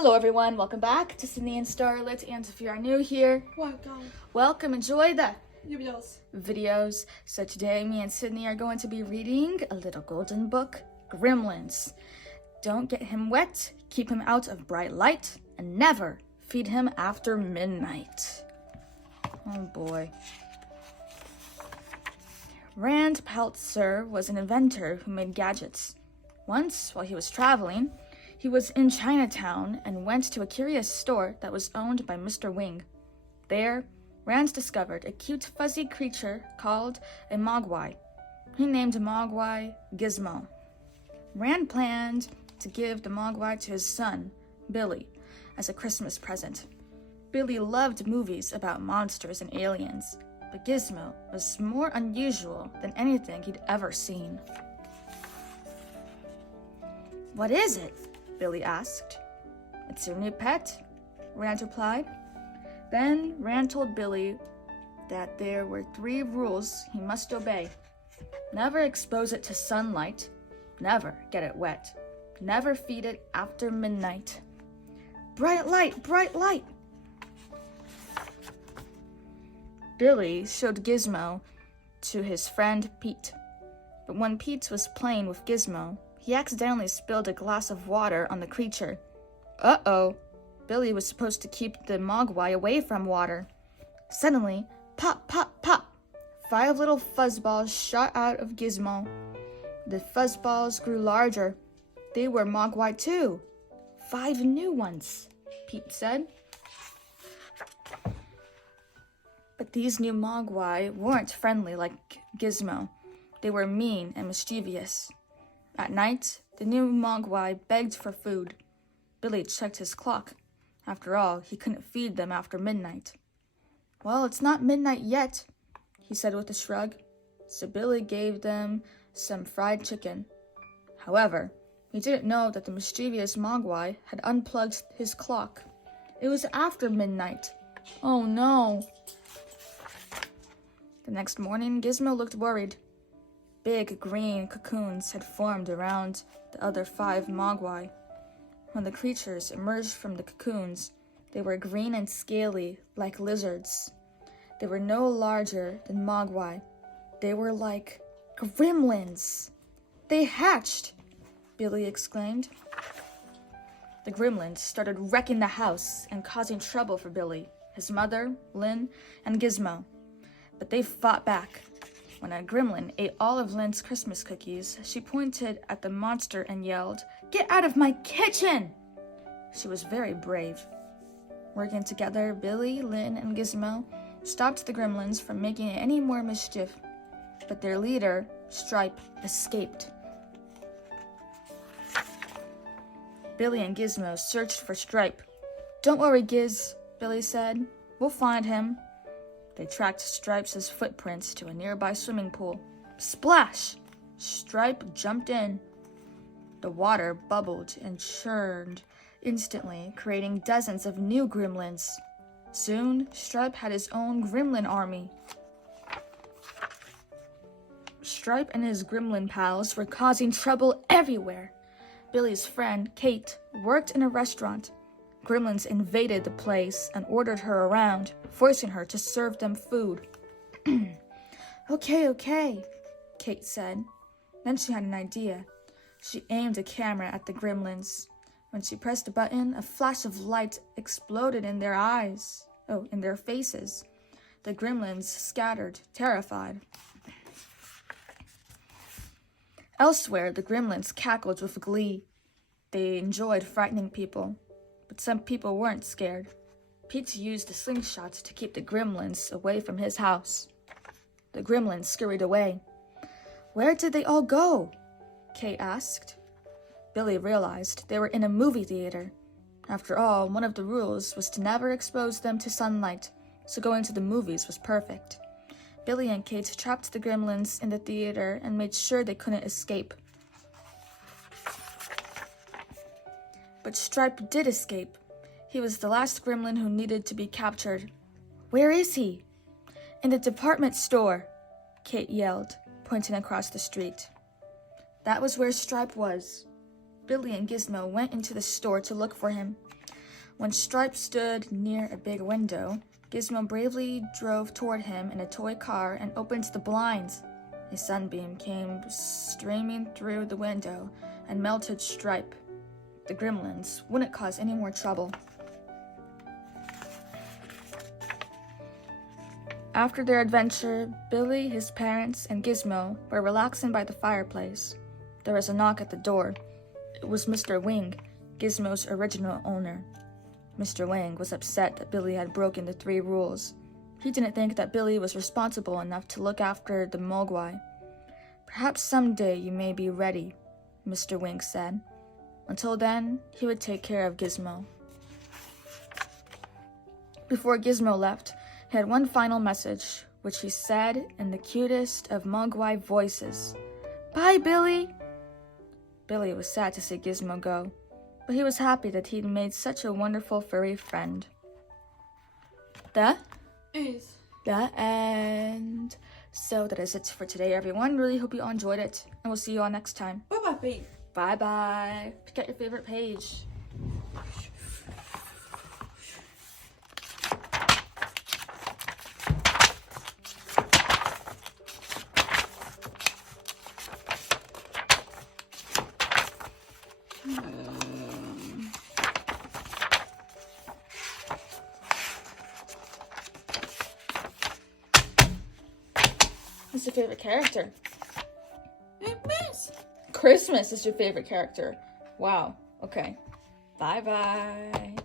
Hello everyone, welcome back to Sydney and Starlet, and if you are new here, welcome, enjoy the videos. So today me and Sydney are going to be reading a little golden book, Gremlins. Don't get him wet, keep him out of bright light, and never feed him after midnight. Oh boy. Rand Peltzer was an inventor who made gadgets. Once, while he was traveling, he was in Chinatown and went to a curious store that was owned by Mr. Wing. There, Rand discovered a cute fuzzy creature called a Mogwai. He named Mogwai Gizmo. Rand planned to give the Mogwai to his son, Billy, as a Christmas present. Billy loved movies about monsters and aliens, but Gizmo was more unusual than anything he'd ever seen. "What is it?" Billy asked. "It's your new pet," Rand replied. Then Rand told Billy that there were 3 rules he must obey. Never expose it to sunlight, never get it wet, never feed it after midnight. Bright light, bright light! Billy showed Gizmo to his friend Pete. But when Pete was playing with Gizmo, he accidentally spilled a glass of water on the creature. Uh-oh! Billy was supposed to keep the Mogwai away from water. Suddenly, pop, pop, pop! 5 little fuzzballs shot out of Gizmo. The fuzzballs grew larger. They were Mogwai too. 5 new ones, Pete said. But these new Mogwai weren't friendly like Gizmo. They were mean and mischievous. At night, the new Mogwai begged for food. Billy checked his clock. After all, he couldn't feed them after midnight. "Well, it's not midnight yet," he said with a shrug. So Billy gave them some fried chicken. However, he didn't know that the mischievous Mogwai had unplugged his clock. It was after midnight. Oh no! The next morning, Gizmo looked worried. Big green cocoons had formed around the other 5 Mogwai. When the creatures emerged from the cocoons, they were green and scaly, like lizards. They were no larger than Mogwai. They were like gremlins. "They hatched!" Billy exclaimed. The gremlins started wrecking the house and causing trouble for Billy, his mother, Lynn, and Gizmo. But they fought back. When a gremlin ate all of Lynn's Christmas cookies, she pointed at the monster and yelled, "Get out of my kitchen!" She was very brave. Working together, Billy, Lynn, and Gizmo stopped the gremlins from making any more mischief. But their leader, Stripe, escaped. Billy and Gizmo searched for Stripe. "Don't worry, Giz," Billy said. "We'll find him." They tracked Stripe's footprints to a nearby swimming pool. Splash! Stripe jumped in. The water bubbled and churned instantly, creating dozens of new gremlins. Soon, Stripe had his own gremlin army. Stripe and his gremlin pals were causing trouble everywhere. Billy's friend, Kate, worked in a restaurant. Gremlins invaded the place and ordered her around, forcing her to serve them food. Okay, Kate said. Then she had an idea. She aimed a camera at the gremlins. When she pressed a button, a flash of light exploded in their faces. The gremlins scattered, terrified. Elsewhere, the gremlins cackled with glee. They enjoyed frightening people. But some people weren't scared. Pete used a slingshot to keep the gremlins away from his house. The gremlins scurried away. "Where did they all go?" Kate asked. Billy realized they were in a movie theater. After all, one of the rules was to never expose them to sunlight, so going to the movies was perfect. Billy and Kate trapped the gremlins in the theater and made sure they couldn't escape. But Stripe did escape. He was the last gremlin who needed to be captured. "Where is he?" "In the department store," Kate yelled, pointing across the street. That was where Stripe was. Billy and Gizmo went into the store to look for him. When Stripe stood near a big window, Gizmo bravely drove toward him in a toy car and opened the blinds. A sunbeam came streaming through the window and melted Stripe. The Gremlins wouldn't cause any more trouble. After their adventure, Billy, his parents, and Gizmo were relaxing by the fireplace. There was a knock at the door. It was Mr. Wing, Gizmo's original owner. Mr. Wing was upset that Billy had broken the 3 rules. He didn't think that Billy was responsible enough to look after the Mogwai. Perhaps someday you may be ready, Mr. Wing said. Until then, he would take care of Gizmo. Before Gizmo left, he had one final message, which he said in the cutest of Mogwai voices. Bye, Billy! Billy was sad to see Gizmo go, but he was happy that he'd made such a wonderful furry friend. That is the end. So that is it for today, everyone. Really hope you all enjoyed it, and we'll see you all next time. Bye-bye, babe. Bye-bye. Pick out your favorite page. What's your favorite character? Christmas is your favorite character. Wow. Okay. Bye-bye.